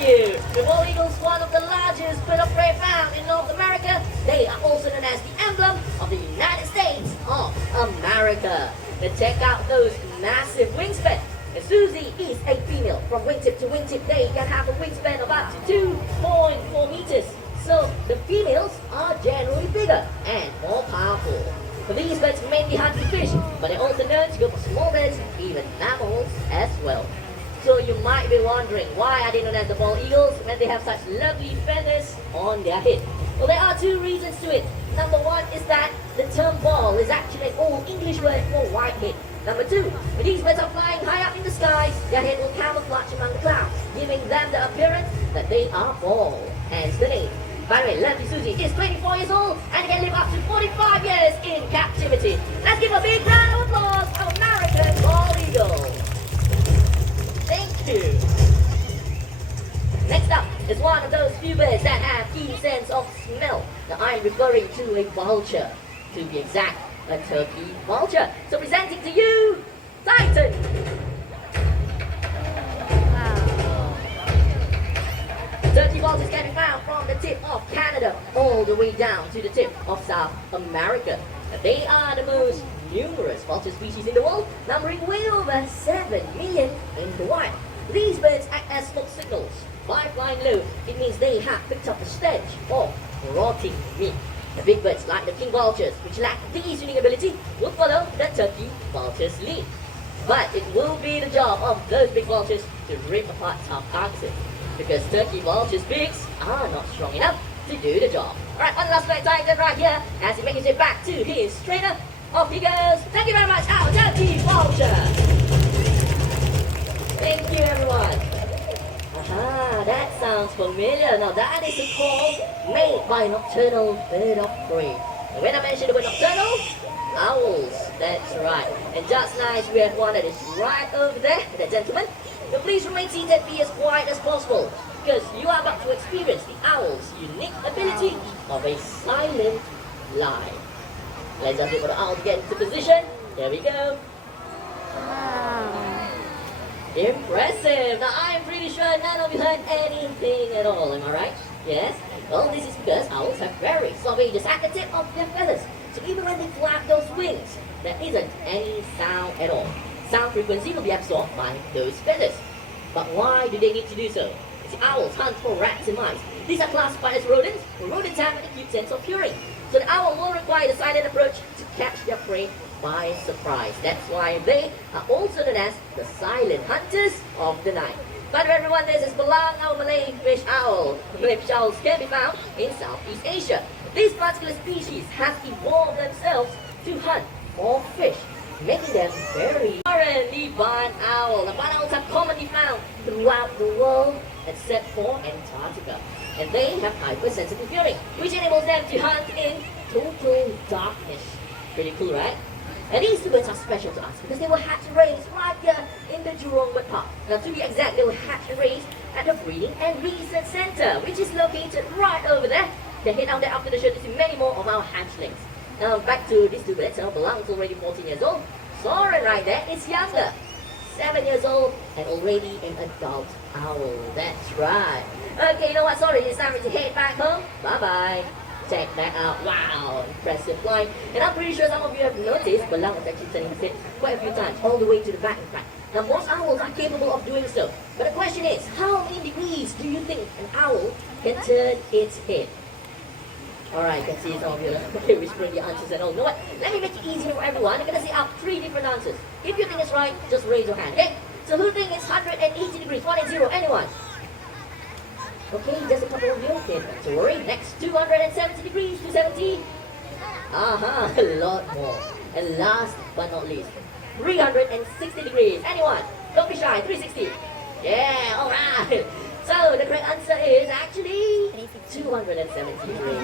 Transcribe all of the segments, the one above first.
you. The bald eagles, one of the largest bird of prey found in North America. They are also known as the emblem of the United States of America. Now check out those massive wingspan. And Susie is a female. From wingtip to wingtip, they can have a wingspan of up to 2.4 meters. So the females are generally bigger and more powerful. But these birds mainly hunt for fish, but they're also known to go for small birds, even mammals as well. So you might be wondering, why are they known as the bald eagles when they have such lovely feathers on their head? Well, there are two reasons to it. Number one is that the term bald is actually an old English word for whitehead. Number two, when these birds are flying high up in the skies, their head will camouflage among the clouds, giving them the appearance that they are bald, hence the name. By the way, lovely Susie is 24 years old and can live up to 45 years in captivity. Let's give a big round of applause for American bald eagle. Thank you. Next up is one of those few birds that have keen sense of smell. Now I'm referring to a vulture, to be exact, a turkey vulture. So presenting to you, Titan. Turkey vultures can be found from the tip of Canada all the way down to the tip of South America. They are the most numerous vulture species in the world, numbering way over 7 million in the wild. These birds act as smoke signals. By flying low, it means they have picked up the stench of rotting meat. The big birds, like the king vultures, which lack this unique ability, will follow the turkey vulture's lead. But it will be the job of those big vultures to rip apart tough carcasses, because turkey vultures' beaks are not strong enough to do the job. Alright, one last flight Titan right here, as he makes his way back to his trainer. Off he goes. Thank you very much, our turkey vulture. Thank you, everyone. Aha, that sounds familiar. Now that is a call made by a nocturnal bird of prey. And when I mention the word nocturnal, owls, that's right. And just nice, we have one that is right over there, the gentleman. So please remain seated, be as quiet as possible, because you are about to experience the owl's unique ability of a silent lie. Let's just wait for the owl to get into position. There we go. Wow. Impressive! Now I'm pretty sure none of you heard anything at all, am I right? Yes? Well, this is because owls have very soft edges at the tip of their feathers. So even when they flap those wings, there isn't any sound at all. Sound frequency will be absorbed by those feathers. But why do they need to do so? You see, owls hunt for rats and mice. These are classified as rodents, for rodents have an acute sense of hearing. So the owl will require the silent approach to catch their prey by surprise. That's why they are also known as the silent hunters of the night. But everyone, this is Belang, our Malay fish owl. Malay fish owls can be found in Southeast Asia. These particular species have evolved themselves to hunt for fish, making them very foreign. The barn owl. The barn owls are commonly found throughout the world except for Antarctica. And they have hypersensitive hearing, which enables them to hunt in total darkness. Pretty cool, right? And these two birds are special to us because they were hatched and raised right here in the Jurong Bird Park. Now to be exact, they were hatched and raised at the Breeding and Research Center, which is located right over there. Then head down there after the show to see many more of our hatchlings. Now back to these two birds. Belang is already 14 years old. Soren right there is younger, 7 years old and already an adult owl. That's right. Okay, you know what? Sorry, it's time to head back home. Bye-bye. Check that out. Wow, impressive flying. And I'm pretty sure some of you have noticed Belang was actually turning his head quite a few times, all the way to the back in fact. Now most owls are capable of doing so. But the question is, how many degrees do you think an owl can turn its head? Alright, I can see some of you okay, whispering the answers and all. You know what? Let me make it easier for everyone. I'm going to say out 3 different answers. If you think it's right, just raise your hand, okay? So who thinks it's 180 degrees? 180, anyone? Okay, just a couple of you. Okay, not to worry. Next, 270 degrees, 270. Aha, a lot more. And last but not least, 360 degrees. Anyone? Don't be shy, 360. Yeah, alright. So the correct answer is actually 270 degrees.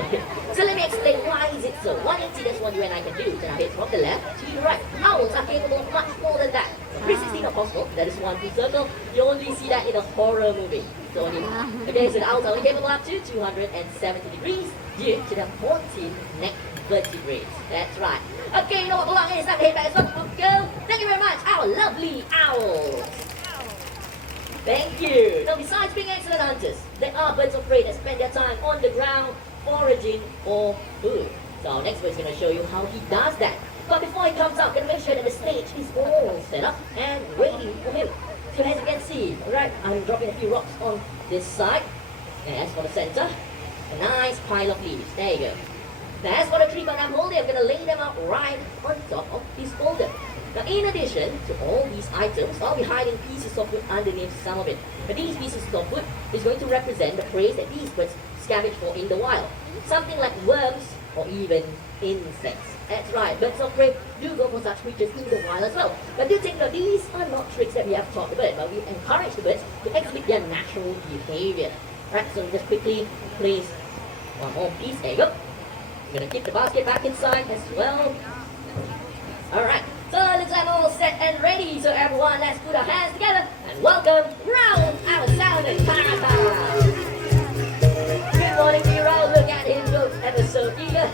Okay. So let me explain why is it so. 180, that's what you and I can do. Then I hit from the left to the right. Owls are capable of much more than that. 360 not possible. That is one full circle. You only see that in a horror movie. So only, okay, so the owls are only capable up to 270 degrees due to the 14 neck vertebrae. That's right. Okay, you know what belong is? Time to head back. Let's go. Thank you very much, our lovely owls. Thank you. Now, besides being hunters. They are birds of prey that spend their time on the ground foraging for food. So our next bird is going to show you how he does that. But before he comes out, going to make sure that the stage is all set up and ready for him. So as you can see, alright, I'm dropping a few rocks on this side. And as for the center, a nice pile of leaves. There you go. Now as for the tree I'm holding, I'm going to lay them out right on top of this boulder. Now in addition to all these items, I'll be hiding pieces of wood underneath some of it. But these pieces of wood is going to represent the prey that these birds scavenge for in the wild. Something like worms or even insects. That's right, birds of prey do go for such creatures in the wild as well. But do take note, these are not tricks that we have taught the bird, but we encourage the birds to exhibit their natural behavior. Right, so just quickly place one more piece. There you go. I'm gonna keep the basket back inside as well. Alright, so looks like all set and ready. So everyone, let's put our hands together and welcome Raul, our sound and character. Good morning to you, Raul. Look at him, look ever so eager.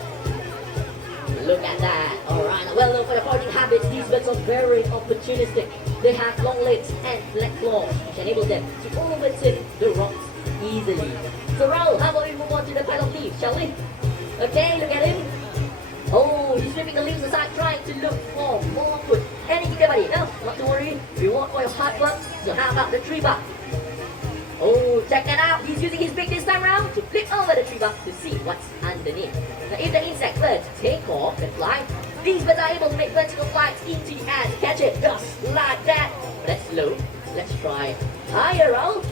Look at that. Alright, well known for their foraging habits, these birds are very opportunistic. They have long legs and flat claws, which enables them to overturn the rocks easily. So Raul, how about we move on to the pile of leaves, shall we? Okay, look at him. Oh, he's stripping the leaves aside, trying to look for more food. Anything there, buddy? No, not to worry. Reward for your hard work. So how about the tree bark? Oh, check that out. He's using his beak this time around to flip over the tree bark to see what's underneath. Now, if the insect birds take off and fly, these birds are able to make vertical flights into the air to catch it, just like that. That's slow. Let's try higher, Raul.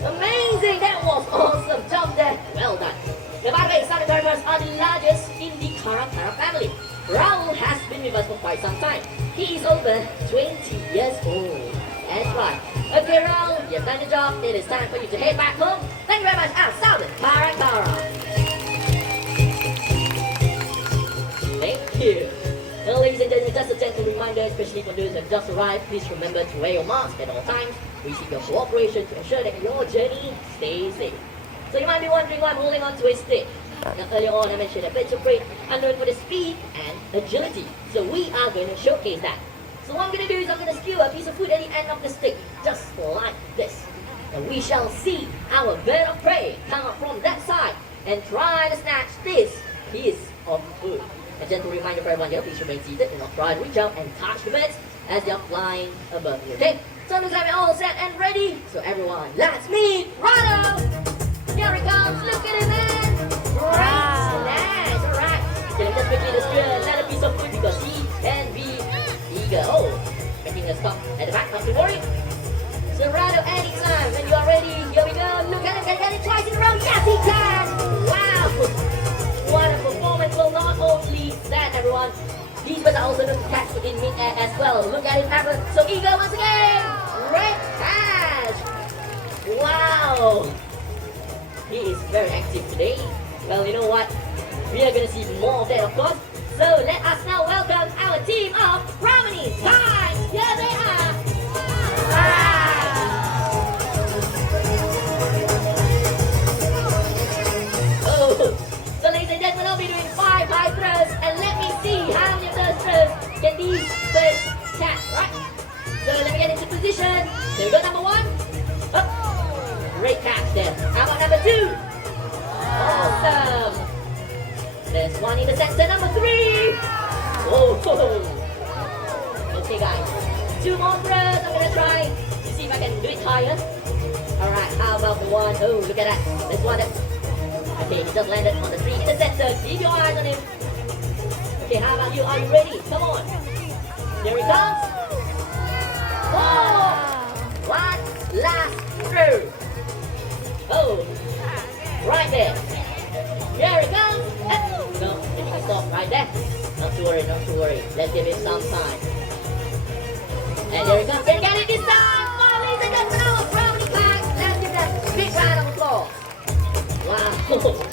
Amazing! That was awesome. Jump there. Well done. Now, by the way, Southern Caribous are the largest in the Caracara family. Raul has been with us for quite some time. He is over 20 years old. That's right. Okay, Raul, you've done the job. It is time for you to head back home. Thank you very much, our Southern Caracara. Thank you. Well, ladies and gentlemen, just a gentle reminder, especially for those who have just arrived, please remember to wear your mask at all times. We seek your cooperation to ensure that your journey stays safe. So you might be wondering why I'm holding on to a stick. Now earlier on I mentioned that birds of prey are known for the speed and agility. So we are going to showcase that. So what I'm going to do is I'm going to skewer a piece of food at the end of the stick, just like this. And we shall see our bird of prey come up from that side and try to snatch this piece of food. A gentle reminder for everyone here, please remain seated and not try to reach out and touch the birds as they are flying above you, okay? So it looks like we're all set and ready. So everyone, let's meet Raptor! Here he comes, look at him, man! Great snatch, alright. So let me just quickly skewer another piece of food because he can be eager. Oh, making a stop at the back, not to worry. So Raptor, anytime when you are ready, here we go. Look at him, can he get it twice in a row? Yes, he can! Wow! What a performance. Well, not only that, everyone, these birds are also known to catch in mid-air as well. Look at him, ever so eager once again! Great catch! Wow! He is very active today. Well, you know what? We are going to see more of that, of course. So let us now welcome our team of Harmony Guys. Here they are. Oh, so ladies and gentlemen, I'll be doing 5 high throws, and let me see how many of those throws can these birds catch. Right? So let me get into position. There we go, number 1. Up. Great catch there. How about number 2? Awesome. There's one in the center, number 3. Whoa. Okay, guys. 2 more throws. I'm gonna try to see if I can do it higher. Alright, how about the one? Oh, look at that. There's one that... Okay, he just landed on the 3 in the center. Keep your eyes on him. Okay, how about you? Are you ready? Come on. There he comes. Oh! One last throw. Oh, right there. Here it comes. No, we need to stop right there. Not to worry, not to worry. Let's give it some time. And there it comes. Can you get it this time? Oh, ladies and gentlemen, our brownie pack. Let's give them a big round of applause. Wow.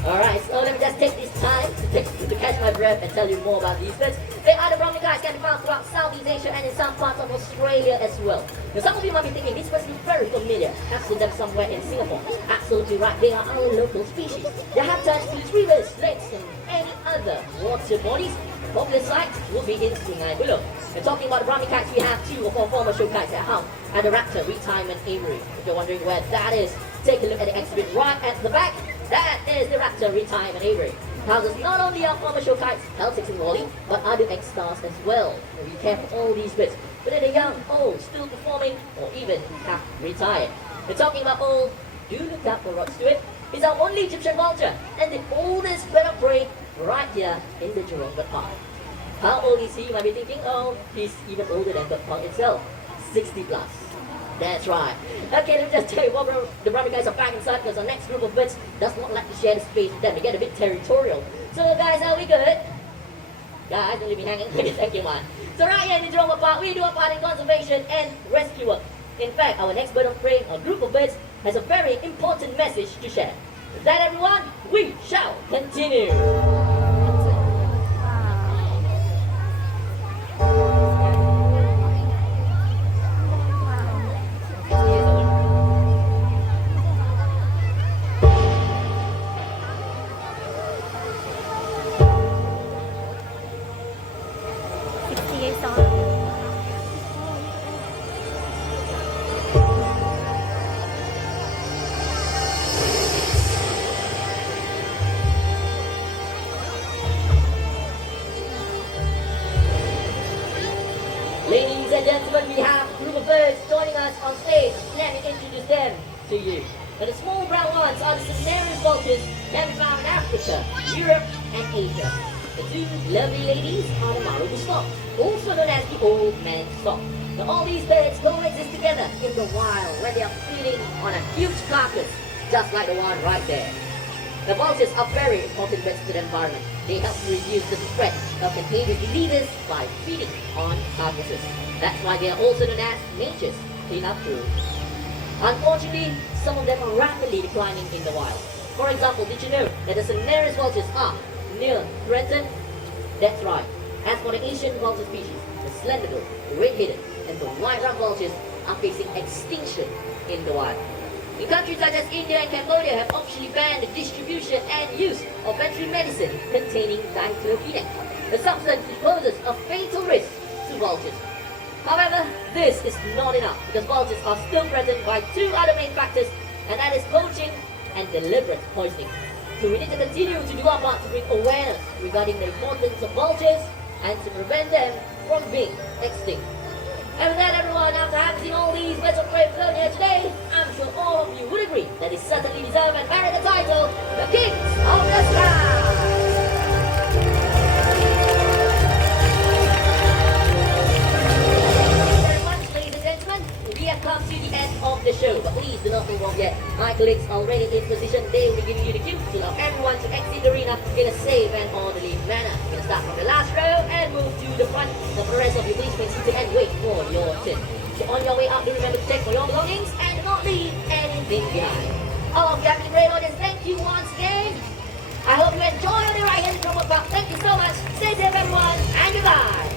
Alright, so let me just take this time to catch my breath and tell you more about these birds. They are the brownie guys, can be found throughout Southeast Asia and in some parts of Australia as well. Now some of you might be thinking, these birds look very familiar. I've seen them somewhere in Singapore. Absolutely right, they are our local species. Their habitat includes rivers, lakes and any other water bodies. popular site will be in Sungai Buloh. And talking about the Brahmi kites, we have 2 of our former show kites at home at the Raptor Retirement Aviary. If you're wondering where that is, take a look at the exhibit right at the back. That is the Raptor Retirement Aviary. Houses not only our former show kites, L6 and Wally, but other ex-stars as well. And we care for all these bits, whether they're young, old, still performing, or even have retired. And talking about old, do look out for Rod Stewart. He's our only Egyptian vulture and the oldest bird of prey right here in the Jurong Bird Park. How old is he? You might be thinking, oh, he's even older than Bird Park itself. 60 plus. That's right. Okay, let me just tell you what the Brahmi guys are back inside because our next group of birds does not like to share the space with them. They get a bit territorial. So guys, are we good? Guys, don't leave me hanging. Thank you, man. So right here in the Jurong Bird Park, we do our part in conservation and rescue work. In fact, our next bird of prey, or group of birds, has a very important message to share. With that, everyone, we shall continue. Ladies and gentlemen, we have a group of birds joining us on stage. Let me introduce them to you. Now, the small brown ones are the cinereous vultures that we found in Africa, Europe, and Asia. The 2 lovely ladies are the marabou stork, also known as the old man stork. Now, all these birds coexist together in the wild when they are feeding on a huge carcass, just like the one right there. The vultures are very important birds to the environment. They help to reduce the spread of contagious diseases by feeding on carcasses. That's why they are also known as nature's cleanup crew. Unfortunately, some of them are rapidly declining in the wild. For example, did you know that the cinereous vultures are near threatened? That's right. As for the Asian vulture species, the slender-billed, red-headed, and the white-rumped vultures are facing extinction in the wild. In countries such as India and Cambodia have officially banned the distribution and use of veterinary medicine containing diclofenac, a substance which poses a fatal risk to vultures. However, this is not enough because vultures are still threatened by 2 other main factors, and that is poaching and deliberate poisoning. So we need to continue to do our part to bring awareness regarding the importance of vultures and to prevent them from being extinct. And with that, everyone, after having seen all these birds of prey flown here today, I'm sure all of you would agree that they certainly deserve and merit the title, the Kings of the Sky! We have come to the end of the show, but please do not move on yet. My colleagues are already in position. They will be giving you the cue to allow everyone to exit the arena in a safe and orderly manner. We're going to start from the last row and move to the front. For the rest of you, please remain seated and wait for your turn. So on your way out, do remember to check for your belongings and do not leave anything behind. All of you having a great audience, thank you once again. I hope you enjoy the ride here in Jurong Bird Park. Thank you so much. Stay safe, everyone, and goodbye.